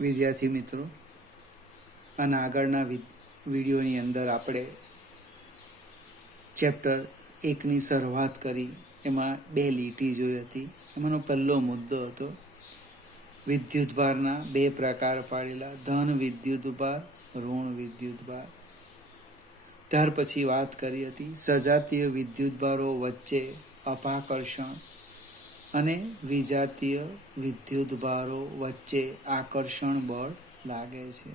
વિદ્યાર્થી મિત્રો, આના આગળના વિડીયોની અંદર આપણે ચેપ્ટર 1ની શરૂઆત કરી. એમાં 2 લીટી જોઈ હતી. એમાંનો પહેલો મુદ્દો હતો વિદ્યુતભારના 2 પ્રકાર પાડેલા, ધન વિદ્યુતભાર, ઋણ વિદ્યુતભાર. ત્યાર પછી વાત કરી હતી સજાતીય વિદ્યુતભારો વચ્ચે અપાકર્ષણ અને વિજાતીય વિદ્યુતભારો વચ્ચે આકર્ષણ બળ લાગે છે.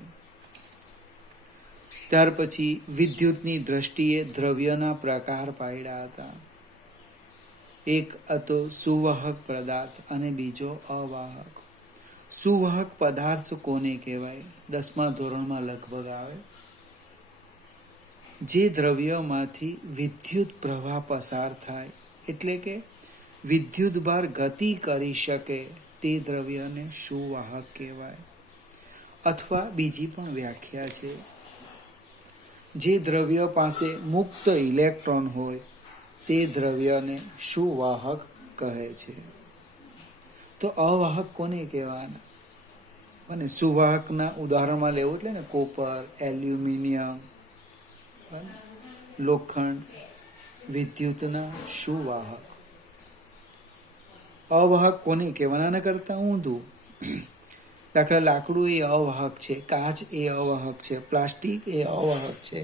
ત્યાર પછી વિદ્યુતની દ્રષ્ટિએ દ્રવ્યના પ્રકાર પાડ્યા હતા. એક હતો સુવાહક પદાર્થ અને બીજો અવાહક. સુવાહક પદાર્થ કોને કહેવાય? 10મા ધોરણમાં લગભગ આવે. જે દ્રવ્યમાંથી વિદ્યુત પ્રવાહ પસાર થાય, એટલે કે વિદ્યુતભાર ગતિ કરી શકે તે દ્રવ્યને સુવાહક કહેવાય. અથવા બીજી પણ વ્યાખ્યા છે, જે દ્રવ્ય પાસે મુક્ત ઇલેક્ટ્રોન હોય તે દ્રવ્યને સુવાહક કહે છે. તો અવાહક કોને કહેવાના? અને સુવાહકના ઉદાહરણમાં લેવું એટલે ને કોપર, એલ્યુમિનિયમ, લોખંડ, વિદ્યુતના સુવાહક. અવાહક કોને કહેવાના? આના કરતા ઊંધું. દાખલા લાકડું એ અવાહક છે, કાચ એ અવાહક છે, પ્લાસ્ટિક એ અવાહક છે.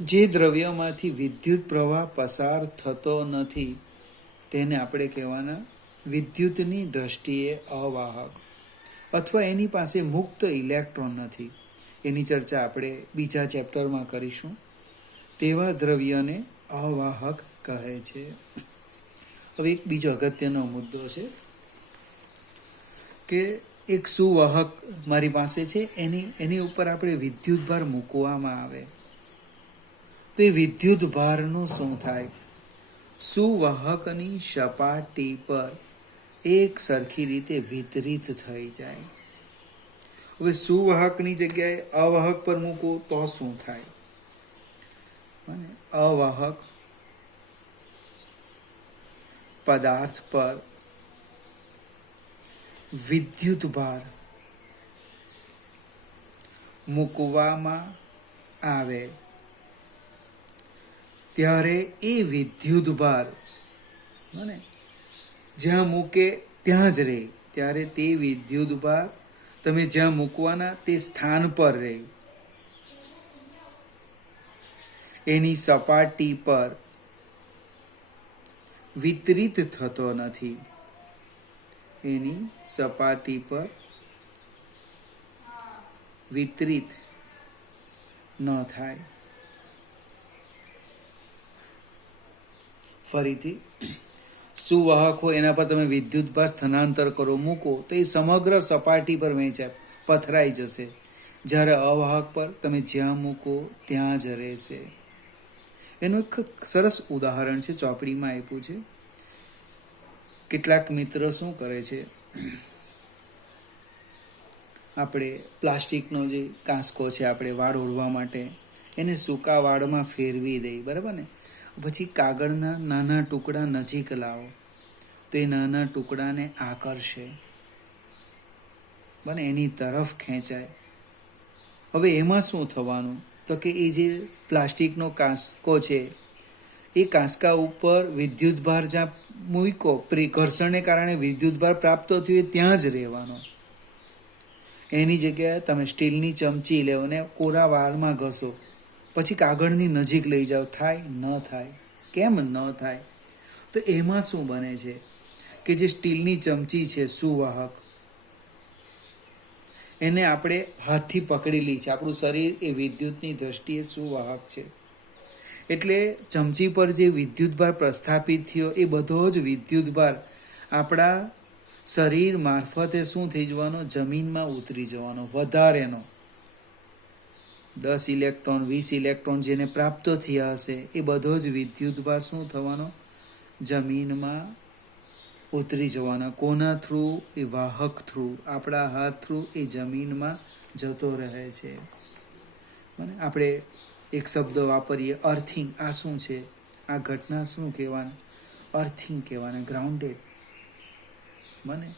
જે દ્રવ્યમાંથી વિદ્યુત પ્રવાહ પસાર થતો નથી તેને આપણે કહેવાના વિદ્યુતની દ્રષ્ટિએ અવાહક, અથવા એની પાસે મુક્ત ઇલેક્ટ્રોન નથી. એની ચર્ચા આપણે બીજા ચેપ્ટરમાં કરીશું. તેવા દ્રવ્યને અવાહક કહે છે. હવે એક બીજો અગત્યનો મુદ્દો છે કે એક સુવાહક મારી પાસે છે, એની ઉપર આપણે વિદ્યુતભાર મૂકવામાં આવે તો એ વિદ્યુતભારનું શું થાય? સુવાહકની સપાટી પર એક સરખી રીતે વિતરિત થઈ જાય. હવે સુવાહકની જગ્યાએ અવાહક પર મૂકો તો શું થાય? અવાહક પદાર્થ પર વિદ્યુતભાર મૂકવામાં આવે ત્યારે એ વિદ્યુતભાર જ્યાં મૂકે ત્યાં જ રહે. ત્યારે તે વિદ્યુતભાર તમે જ્યાં મૂકવાના તે સ્થાન પર રહે. એની સપાટી પર વિતરિત થતો નથી. એની સપાટી પર વિતરિત ન થાય. ફરીથી, સુવાહક હોય એના પર તમે વિદ્યુતભાર સ્થાનાંતર કરો, મૂકો તો એ સમગ્ર સપાટી પર વહેંચાય, પથરાઈ જશે. જ્યારે અવાહક પર તમે જ્યાં મૂકો ત્યાં જ રહેશે. એનું એક સરસ ઉદાહરણ છે, ચોપડીમાં આપ્યું છે. કેટલાક મિત્રો શું કરે છે, આપણે પ્લાસ્ટિકનો જે કાંસકો છે આપણે વાળ ઓળવા માટે, એને સૂકા વાળમાં ફેરવી દઈ, બરાબર ને? પછી કાગળના નાના ટુકડા નજીક લાવો તો એ નાના ટુકડાને આકર્ષે, બને એની તરફ ખેંચાય. હવે એમાં શું થવાનું? તો કે એ જે પ્લાસ્ટિકનો કાંસકો છે એ કાંસકા ઉપર વિદ્યુતભાર જ્યાં મૂક્યો, ઘર્ષણને કારણે વિદ્યુતભાર પ્રાપ્ત થયો એ ત્યાં જ રહેવાનો. એની જગ્યાએ તમે સ્ટીલની ચમચી લેવો ને કોરા વાળમાં ઘસો, પછી કાગળની નજીક લઈ જાઓ, થાય? ન થાય. કેમ ન થાય? તો એમાં શું બને છે કે જે સ્ટીલની ચમચી છે સુવાહક, એને આપણે હાથથી પકડેલી છે. આપણું શરીર એ વિદ્યુતની દ્રષ્ટિએ સુવાહક છે. એટલે ચમચી પર જે વિદ્યુતભાર પ્રસ્થાપિત થયો એ બધો જ વિદ્યુતભાર આપણા શરીર મારફતે શું થઈ જવાનો? જમીનમાં ઉતરી જવાનો. વધારેનો 10 ઇલેક્ટ્રોન 20 ઇલેક્ટ્રોન જેને પ્રાપ્ત થયા હશે એ બધો જ વિદ્યુતભાર શું થવાનો? જમીનમાં ઉતરી જવાના. કોના થ્રુ? એ વાહક થ્રુ, આપણા હાથ થ્રુ એ જમીનમાં જતો રહે છે. આપણે એક શબ્દ વાપરીએ, અર્થિંગ. આ શું છે? આ ઘટના શું કહેવાના? Earthing કહેવાના, grounded. મને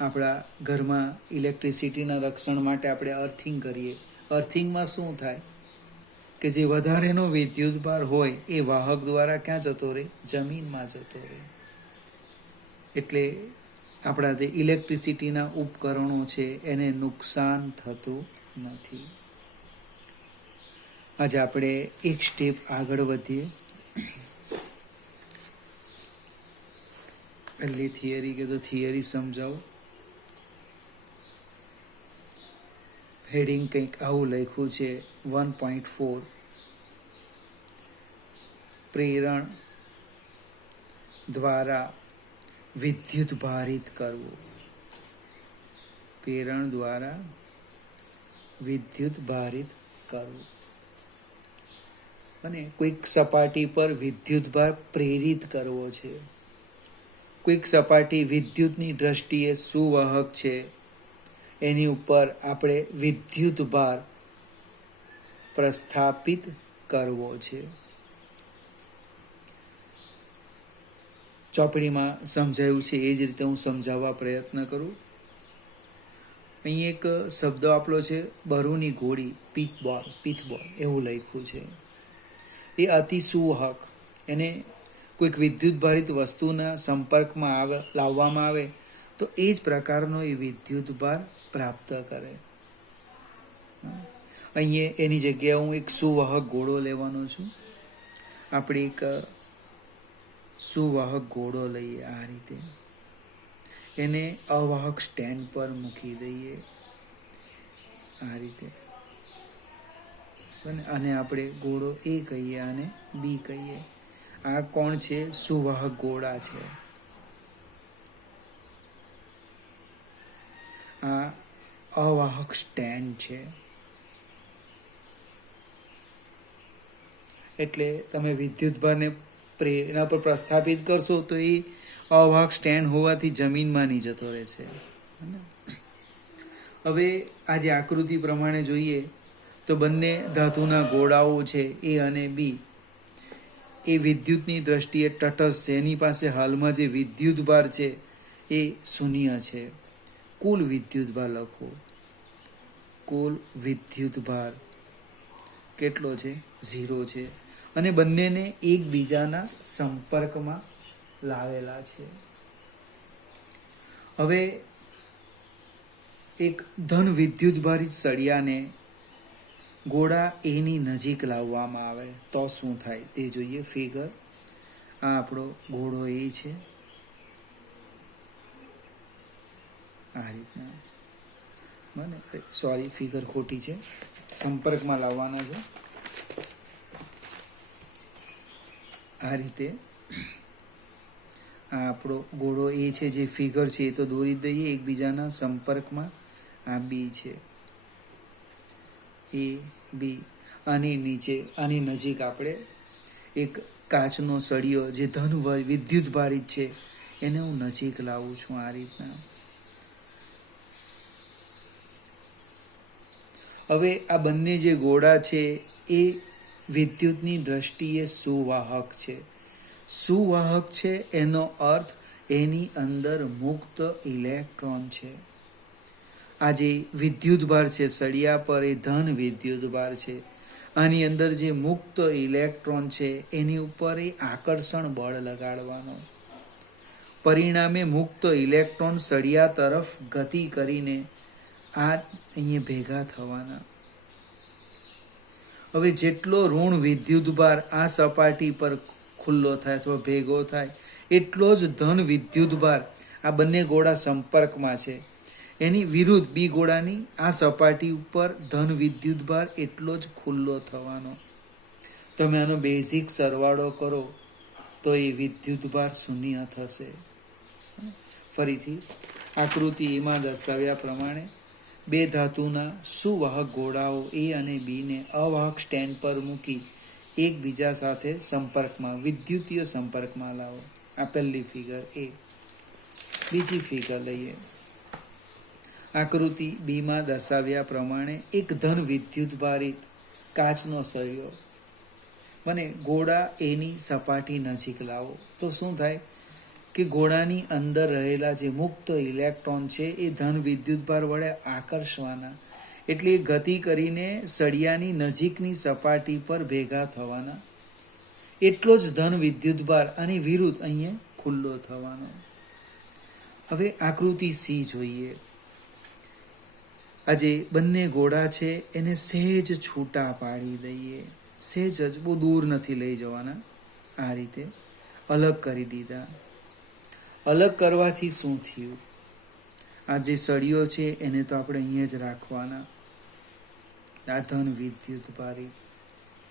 આપણા ઘરમાં ઇલેક્ટ્રિસિટીના રક્ષણ માટે આપણે અર્થિંગ કરીએ. અર્થિંગમાં શું થાય કે જે વધારેનો વિદ્યુત ભાર હોય એ વાહક દ્વારા ક્યાં જતો રહે? જમીનમાં જતો રહે. એટલે આપણા જે ઇલેક્ટ્રિસિટીના ઉપકરણો છે એને નુકસાન થતું નથી. આજે આપણે એક સ્ટેપ આગળ વધીએ. પહેલી થિયરી કે તો થિયરી સમજાવો. હેડિંગ કંઈક આવું લખ્યું છે 1.4 પ્રેરણ દ્વારા વિદ્યુત ભારિત કરવું. પ્રેરણ દ્વારા વિદ્યુત ભારિત કરવું. અને કોઈક સપાટી પર વિદ્યુત ભાર પ્રેરિત કરવો છે. કોઈક સપાટી વિદ્યુતની દ્રષ્ટિએ સુવાહક છે, એની ઉપર આપણે વિદ્યુત ભાર પ્રસ્થાપિત કરવો છે. ચોપડીમાં સમજાયું છે એ જ રીતે હું સમજાવવા પ્રયત્ન કરું. અહીં એક શબ્દ આપણો છે બરૂની ગોળી, પીથબોલ એવું લખ્યું છે. એ અતિ સુવાહક. એને કોઈક વિદ્યુત ભારિત વસ્તુના સંપર્કમાં લાવવામાં આવે તો એ જ પ્રકારનો એ વિદ્યુત ભાર પ્રાપ્ત કરે. અહીંયા એની જગ્યાએ હું એક સુવાહક ઘોડો લેવાનો છું. આપણે એક સુવાહક ઘોડો લઈએ આ રીતે, એને અવાહક સ્ટેન્ડ પર મૂકી દઈએ આ રીતે. અને આપણે ઘોડો એ કહીએ અને બી કહીએ. આ કોણ છે? સુવાહક ઘોડા છે. આ અવાહક સ્ટેન્ડ છે. એટલે તમે વિદ્યુત ભારને એના પર પ્રસ્થાપિત કરશો તો એ અવાહક સ્ટેન્ડ હોવાથી જમીનમાં નહીં જતો રહેશે. હવે આજે આકૃતિ પ્રમાણે જોઈએ તો બંને ધાતુના ગોળાઓ છે એ અને બી એ વિદ્યુતની દ્રષ્ટિએ તટસ્થ છે. એની પાસે હાલમાં જે વિદ્યુત ભાર છે એ શૂન્ય છે. કુલ વિદ્યુત ભાર લખો. કુલ વિદ્યુત ભાર કેટલો છે? 0 છે. અને બંનેને એકબીજાના સંપર્કમાં લાવેલા છે. હવે એક ધન વિદ્યુત ભારિત સળિયાને ગોળા એની નજીક લાવવામાં આવે તો શું થાય તે જોઈએ. ફિગર આ આપણો ઘોડો એ છે. આ રીતના ફિગર ખોટી છે, સંપર્કમાં લાવવાના છે. આ રીતે આ આપણો ઘોડો એ છે, જે ફિગર છે એ તો દોરી દઈએ એકબીજાના સંપર્કમાં. આ બી છે, એ બી. આની નીચે આની નજીક આપણે એક કાચનો સળિયો જે ધન વિદ્યુત ભારિત છે એને હું નજીક લાવું છું આ રીતના. હવે આ બંને જે ગોળા છે એ વિદ્યુતની દ્રષ્ટિએ સુવાહક છે. સુવાહક છે એનો અર્થ એની અંદર મુક્ત ઇલેક્ટ્રોન છે. આ જે વિદ્યુત ભાર છે સળિયા પર એ ધન વિદ્યુત ભાર છે. આની અંદર જે મુક્ત ઇલેક્ટ્રોન છે એની ઉપર એ આકર્ષણ બળ લગાડવાનો. પરિણામે મુક્ત ઇલેક્ટ્રોન સળિયા તરફ ગતિ કરીને આ અહીંયા ભેગા થવાના. હવે જેટલો ઋણ વિદ્યુત ભાર આ સપાટી પર ખુલ્લો થાય અથવા ભેગો થાય એટલો જ ધન વિદ્યુત ભાર આ બંને ગોળા સંપર્કમાં છે એની વિરુદ્ધ બી ગોળાની આ સપાટી ઉપર ધન વિદ્યુત ભાર એટલો જ ખુલ્લો થવાનો. તમે આનો બેઝિક સરવાળો કરો તો એ વિદ્યુત ભાર શૂન્ય થશે. ફરીથી આકૃતિ એમાં દર્શાવ્યા પ્રમાણે બે ધાતુના સુવાહક ગોળાઓ એ અને બીને અવાહક સ્ટેન્ડ પર મૂકી એકબીજા સાથે સંપર્કમાં, વિદ્યુતીય સંપર્કમાં લાવો. આ પહેલી ફિગર એ. બીજી ફિગર લઈએ. આકૃતિ બીમાં દર્શાવ્યા પ્રમાણે એક ધન વિદ્યુત ભારિત કાચનો સળિયો મને ગોળા એની સપાટી નજીક લાવો તો શું થાય કે ઘોડાની અંદર રહેલા જે મુક્ત ઇલેક્ટ્રોન છે એ ધન વિદ્યુતભાર વડે આકર્ષવાના, એટલે એ ગતિ કરીને સળિયાની નજીકની સપાટી પર ભેગા થવાના. એટલો જ ધન વિદ્યુતભાર આની વિરુદ્ધ અહીંયા ખુલ્લો થવાનો. હવે આકૃતિ સી જોઈએ. આ જે બંને ઘોડા છે એને સહેજ છૂટા પાડી દઈએ, સહેજ જ, બહુ દૂર નથી લઈ જવાના. આ રીતે અલગ કરી દીધા. અલગ કરવાથી શું થયું? આ જે સળિયો છે એને તો આપણે અહીંયા જ રાખવાના. આ ધન વિદ્યુત ભારિત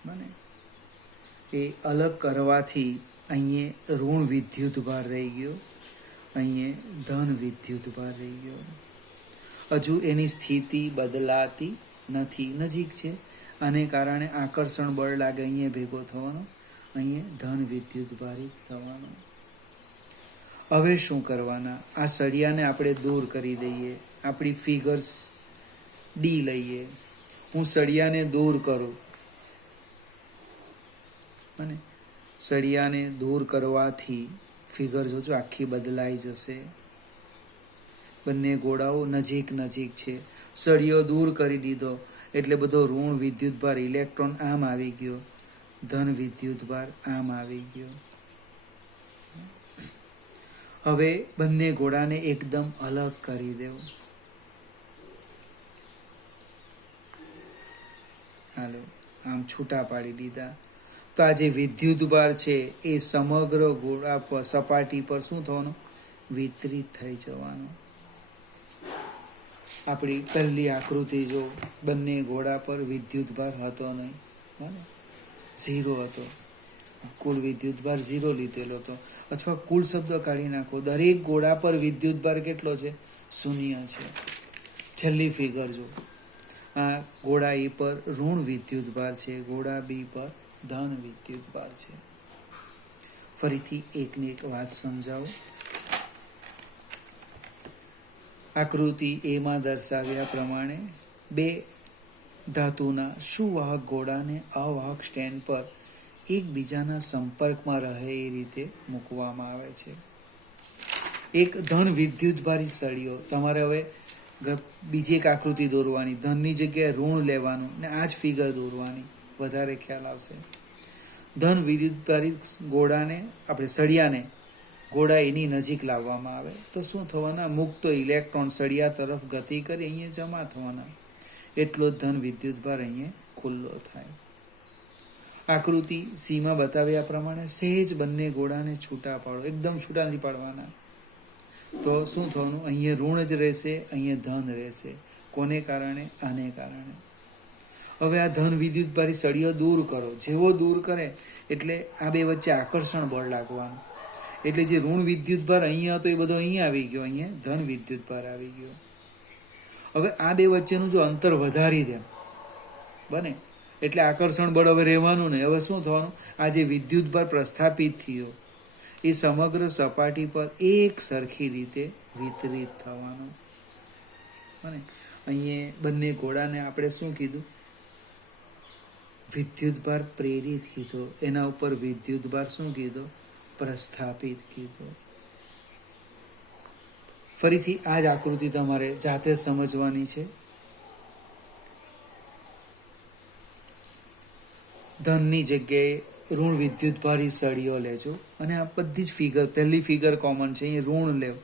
બને. એ અલગ કરવાથી અહીંયા ઋણ વિદ્યુત ભાર રહી ગયો, અહીંયા ધન વિદ્યુત ભાર રહી ગયો. હજુ એની સ્થિતિ બદલાતી નથી, નજીક છે. આને કારણે આકર્ષણ બળ લાગે, અહીંયા ભેગો થવાનો, અહીંયા ધન વિદ્યુત ભારિત થવાનો. હવે શું કરવાના? આ સળિયાને આપણે દૂર કરી દઈએ. આપણી ફિગર્સ ડી લઈએ. હું સળિયાને દૂર કરું અને સળિયાને દૂર કરવાથી ફિગર જોજો આખી બદલાઈ જશે. બંને ઘોડાઓ નજીક નજીક છે. સળિયો દૂર કરી દીધો એટલે બધો ઋણ વિદ્યુતભાર ઇલેક્ટ્રોન આમ આવી ગયો, ધન વિદ્યુતભાર આમ આવી ગયો. હવે બંને ઘોડાને એકદમ અલગ કરી દેવું. હાલો, આમ છૂટા પાડી દીધા. તો આ જે વિદ્યુતભાર છે એ સમગ્ર ઘોડા પર, સપાટી પર શું થવાનું? વિતરિત થઈ જવાનું. આપણી પહેલી આકૃતિ જો, બંને ઘોડા પર વિદ્યુતભાર હતો નહીં, બરાબર, ઝીરો હતો. કુલ વિદ્યુતભાર ઝીરો લીધેલો હતો, અથવા કુલ શબ્દ કાઢી નાખો. દરેક ઘોડા પર વિદ્યુતભાર કેટલો છે? શૂન્ય છે. છેલ્લી ફિગર જો, આ ઘોડા એ પર ઋણ વિદ્યુતભાર છે, ઘોડા બી પર ધન વિદ્યુતભાર છે. ફરીથી એકની એક વાત સમજાવો. આકૃતિ એમાં દર્શાવ્યા પ્રમાણે બે ધાતુના સુવાહક ઘોડાને અવાહક સ્ટેન્ડ પર એકબીજાના સંપર્કમાં રહે એ રીતે મૂકવામાં આવે છે. એક ધન વિદ્યુતભારી સળિયો, તમારે હવે બીજી એક આકૃતિ દોરવાની, ધનની જગ્યાએ ઋણ લેવાનું ને આ જ ફિગર દોરવાની, વધારે ખ્યાલ આવશે. ધન વિદ્યુતભારી ઘોડાને, આપણે સળિયાને ઘોડા એની નજીક લાવવામાં આવે તો શું થવાના? મુક્ત ઇલેક્ટ્રોન સળિયા તરફ ગતિ કરી અહીંયા જમા થવાના. એટલો જ ધન વિદ્યુતભાર અહીંયા ખુલ્લો થાય. આકૃતિ સીમાં બતાવ્યા પ્રમાણે સહેજ બંને ઘોડાને છૂટા પાડો, એકદમ છૂટા નથી પાડવાના. તો શું થવાનું? અહીંયા ઋણ જ રહેશે, અહીંયા ધન રહેશે. કોને કારણે? આને કારણે. હવે આ ધન વિદ્યુતભારી સળિયો દૂર કરો. જેવો દૂર કરે એટલે આ બે વચ્ચે આકર્ષણ બળ લાગવાનું. એટલે જે ઋણ વિદ્યુતભાર અહીંયા હતો એ બધો અહીંયા આવી ગયો, અહીંયા ધન વિદ્યુતભાર આવી ગયો. હવે આ બે વચ્ચેનું જો અંતર વધારી દે બને, એટલે આકર્ષણ બળ હવે રહેવાનું નહીં. હવે શું થવાનું? આ જે વિદ્યુતભાર પ્રસ્થાપિત થયો એ સમગ્ર સપાટી પર એક સરખી રીતે વિતરિત થવાનો. અને અહીંયા બંને ઘોડાને આપણે શું કીધું? વિદ્યુતભાર પ્રેરિત કીધો. એના ઉપર વિદ્યુતભાર શું કીધો? પ્રસ્થાપિત કીધો. ફરીથી આ જ આકૃતિ તમારે જાતે સમજવાની છે. ધનની જગ્યાએ ઋણ વિદ્યુતભારી સળિયો લેજો અને આ બધી જ ફિગર, પહેલી ફિગર કોમન છે. અહીંયા ઋણ લેવ,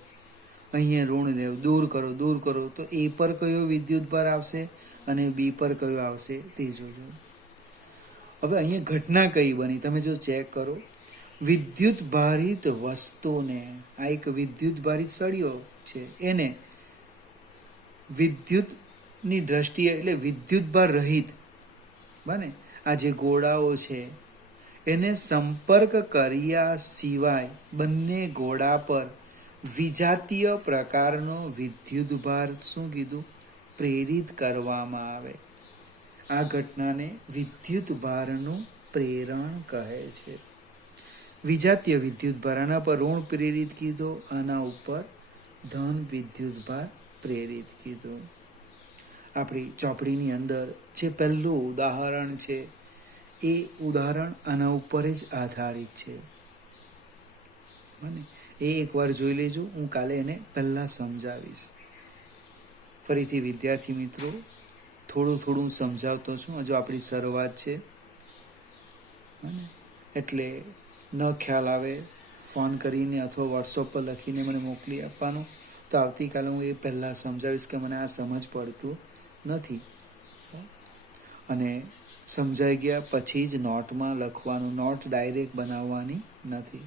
અહીંયા ઋણ લેવ, દૂર કરો, દૂર કરો તો એ પર કયો વિદ્યુતભાર આવશે અને બી પર કયો આવશે તે જોજો. હવે અહીંયા ઘટના કઈ બની તમે જો ચેક કરો. વિદ્યુત ભારિત વસ્તુને, આ એક વિદ્યુત ભારિત સળિયો છે, એને વિદ્યુતની દ્રષ્ટિએ એટલે વિદ્યુતભાર રહિત બને આ જે ઘોડાઓ છે એને સંપર્ક કર્યા સિવાય બંને ઘોડા પર વિજાતીય પ્રકારનો વિદ્યુતભાર શું કીધું? પ્રેરિત કરવામાં આવે. આ ઘટનાને વિદ્યુતભારનું પ્રેરણ કહે છે. વિજાતીય વિદ્યુતભાર, આના પર ઋણ પ્રેરિત કીધો, આના ઉપર ધન વિદ્યુતભાર પ્રેરિત કીધો. આપણી ચોપડીની અંદર જે પહેલું ઉદાહરણ છે એ ઉદાહરણ આના ઉપર જ આધારિત છે. એ એકવાર જોઈ લેજો. હું કાલે એને પહેલાં સમજાવીશ. ફરીથી વિદ્યાર્થી મિત્રો, થોડું થોડું સમજાવતો છું. હજુ આપણી શરૂઆત છે, એટલે ન ખ્યાલ આવે ફોન કરીને અથવા વોટ્સઅપ પર લખીને મને મોકલી આપવાનું. તો આવતીકાલે હું એ પહેલાં સમજાવીશ કે મને આ સમજ પડતું નથી, અને સમજાઈ ગયા પછી જ નોટમાં લખવાનું. નોટ ડાયરેક્ટ બનાવવાની નથી.